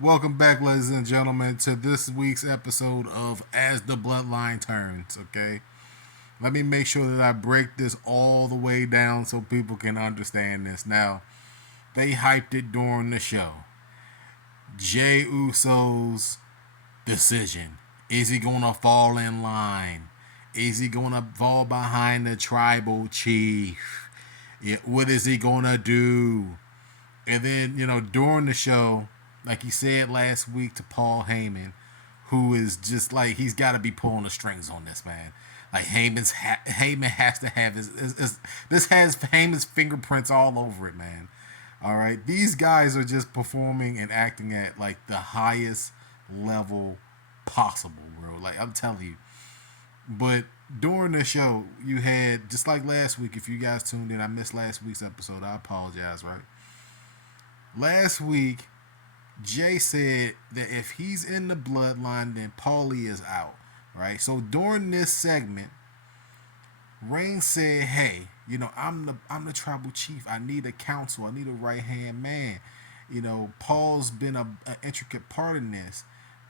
Welcome back, ladies and gentlemen, to this week's episode of As the Bloodline Turns. Okay, let me make sure that I break this all the way down so people can understand this. Now, they hyped it during the show. Jey Uso's decision. Is he gonna fall in line? Is he gonna fall behind the tribal chief? What is he gonna do? And then, during the show, like he said last week to Paul Heyman, who is just like, he's got to be pulling the strings on this, man. Like, Heyman has to have this has Heyman's fingerprints all over it, man. All right. These guys are just performing and acting at, like, the highest level possible, bro. Like, I'm telling you. But during the show, you had, just like last week, if you guys tuned in, I missed last week's episode. I apologize, right? Last week, Jey said that if he's in the bloodline, then Paulie is out, right? So during this segment, Reigns said, "Hey, I'm the tribal chief. I need a counsel. I need a right hand man. Paul's been an intricate part in this,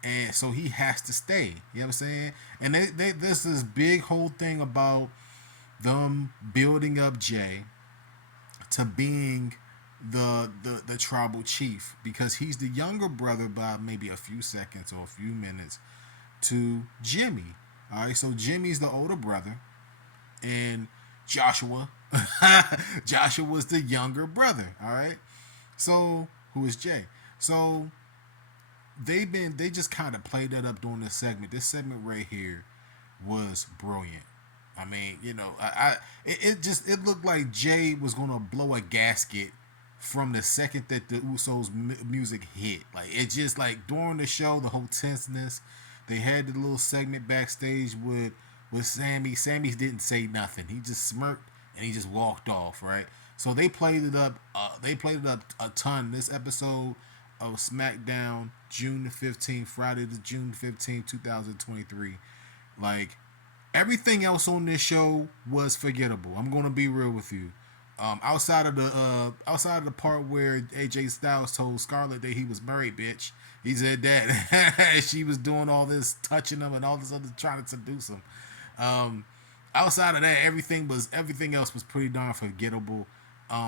and so he has to stay. You know what I'm saying? And there's this big whole thing about them building up Jey to being the tribal chief because he's the younger brother by maybe a few seconds or a few minutes to Jimmy. All right, so Jimmy's the older brother, and Joshua, Joshua's the younger brother. All right, so who is Jey? So they just kind of played that up during this segment. This segment right here was brilliant. I mean, it looked like Jey was gonna blow a gasket from the second that the Usos music hit. Like, it just, like, during the show, the whole tenseness. They had the little segment backstage with Sami. Sami didn't say nothing. He just smirked and he just walked off. Right. So they played it up. They played it up a ton. This episode of SmackDown, June the 15th, Friday the June 15th, 2023. Like, everything else on this show was forgettable. I'm gonna be real with you. Outside of the part where AJ Styles told Scarlett that he was married, bitch. He said that she was doing all this touching him and all this other trying to seduce him. Um, Outside of that, everything else was pretty darn forgettable.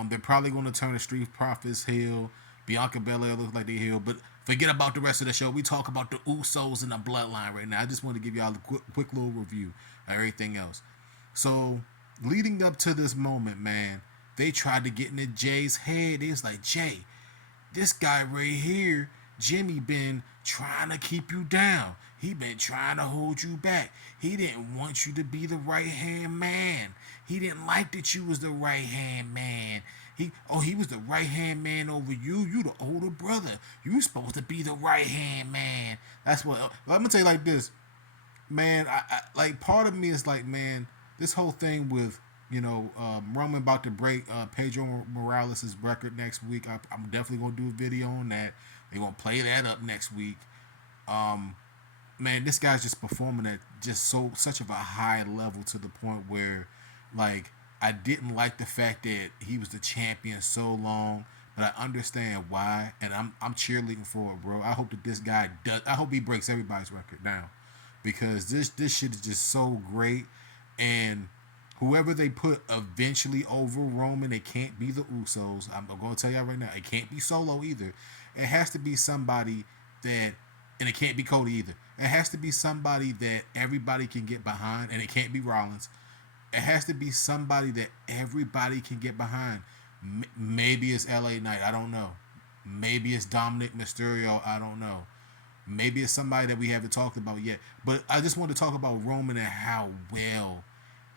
They're probably going to turn the Street Profits heel. Bianca Belair looks like they heel, but forget about the rest of the show. We talk about the Usos and the Bloodline right now. I just want to give y'all a quick little review of everything else. So, leading up to this moment, man, they tried to get into Jey's head. They was like, Jey, this guy right here, Jimmy, been trying to keep you down. He been trying to hold you back. He didn't want you to be the right hand man. He didn't like that you was the right hand man. He was the right hand man over you. You the older brother. You supposed to be the right hand man. That's what. I'm gonna tell you like this, man. I like, part of me is like, man, this whole thing with, Roman about to break Pedro Morales' record next week. I'm definitely gonna do a video on that. They're gonna play that up next week. Um, Man, this guy's just performing at just such of a high level to the point where, like, I didn't like the fact that he was the champion so long, but I understand why, and I'm cheerleading for it, bro. I hope that this guy does. I hope he breaks everybody's record now, because this shit is just so great, and whoever they put eventually over Roman, it can't be the Usos. I'm going to tell y'all right now, it can't be Solo either. It has to be somebody that, and it can't be Cody either. It has to be somebody that everybody can get behind, and it can't be Rollins. It has to be somebody that everybody can get behind. Maybe it's LA Knight, I don't know. Maybe it's Dominic Mysterio, I don't know. Maybe it's somebody that we haven't talked about yet. But I just want to talk about Roman and how well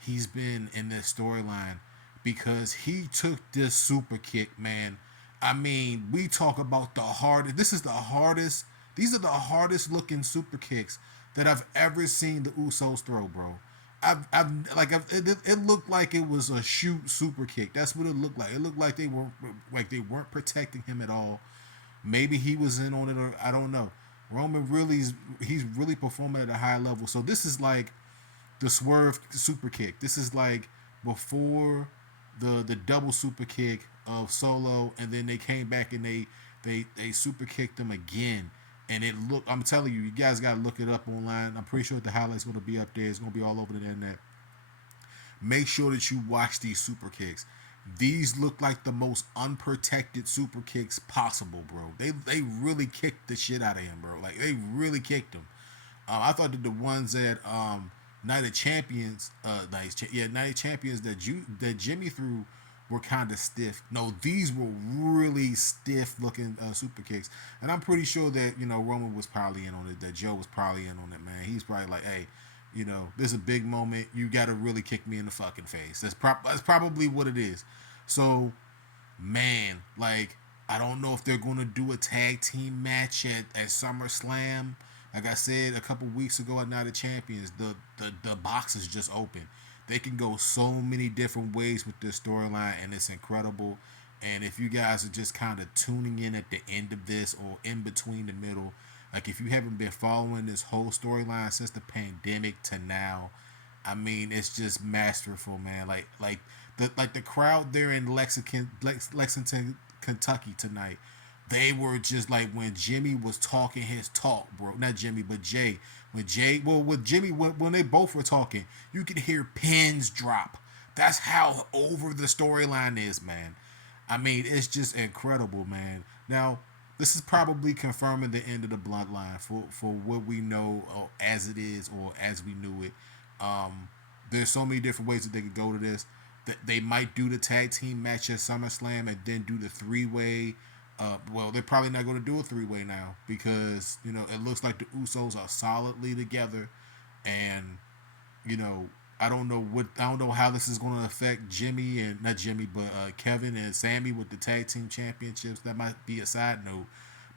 he's been in this storyline, because he took this super kick, man. I mean, we talk about the hardest. This is the hardest. These are the hardest looking super kicks that I've ever seen the Usos throw, bro. It looked like it was a shoot super kick. That's what it looked like. It looked like they weren't protecting him at all. Maybe he was in on it, or I don't know. Roman he's really performing at a high level. So this is like the swerve super kick. This is like before the double super kick of Solo, and then they came back and They super kicked him again, and it look. I'm telling you, you guys gotta look it up online. I'm pretty sure the highlights gonna be up there. It's gonna be all over the internet. Make sure that you watch these super kicks. These look like the most unprotected super kicks possible, bro. They really kicked the shit out of him, bro. Like they really kicked him. I thought that the ones that Night of Champions, Night of Champions that Jimmy threw were kind of stiff. No, these were really stiff looking super kicks, and I'm pretty sure that Roman was probably in on it. That Joe was probably in on it, man. He's probably like, hey, this is a big moment. You got to really kick me in the fucking face. That's probably what it is. So, man, like, I don't know if they're going to do a tag team match at SummerSlam. Like I said a couple weeks ago at Night of Champions, the box is just open. They can go so many different ways with this storyline, and it's incredible. And if you guys are just kind of tuning in at the end of this or in between the middle, like if you haven't been following this whole storyline since the pandemic to now, I mean, it's just masterful, man. Like the crowd there in Lexington, Kentucky tonight, they were just like when Jimmy was talking his talk, bro. Not Jimmy, but Jey. With Jimmy, when they both were talking, you could hear pins drop. That's how over the storyline is, man. I mean, it's just incredible, man. Now, this is probably confirming the end of the Bloodline for what we know as it is or as we knew it. There's so many different ways that they could go to this. They might do the tag team match at SummerSlam and then do the three-way. Well, they're probably not going to do a three-way now because it looks like the Usos are solidly together, and I don't know how this is going to affect Jimmy and not Jimmy, but Kevin and Sami with the tag team championships. That might be a side note,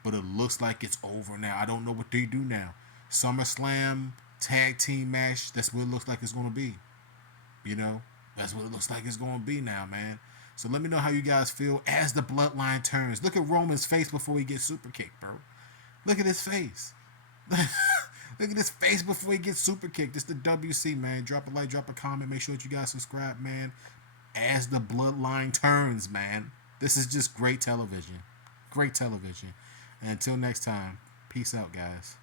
but it looks like it's over now. I don't know what they do now. SummerSlam tag team match. That's what it looks like it's going to be. That's what it looks like it's going to be now, man. So let me know how you guys feel as the Bloodline turns. Look at Roman's face before he gets super kicked, bro. Look at his face. Look at his face before he gets super kicked. It's the WC, man. Drop a like, drop a comment. Make sure that you guys subscribe, man. As the Bloodline turns, man. This is just great television. Great television. And until next time, peace out, guys.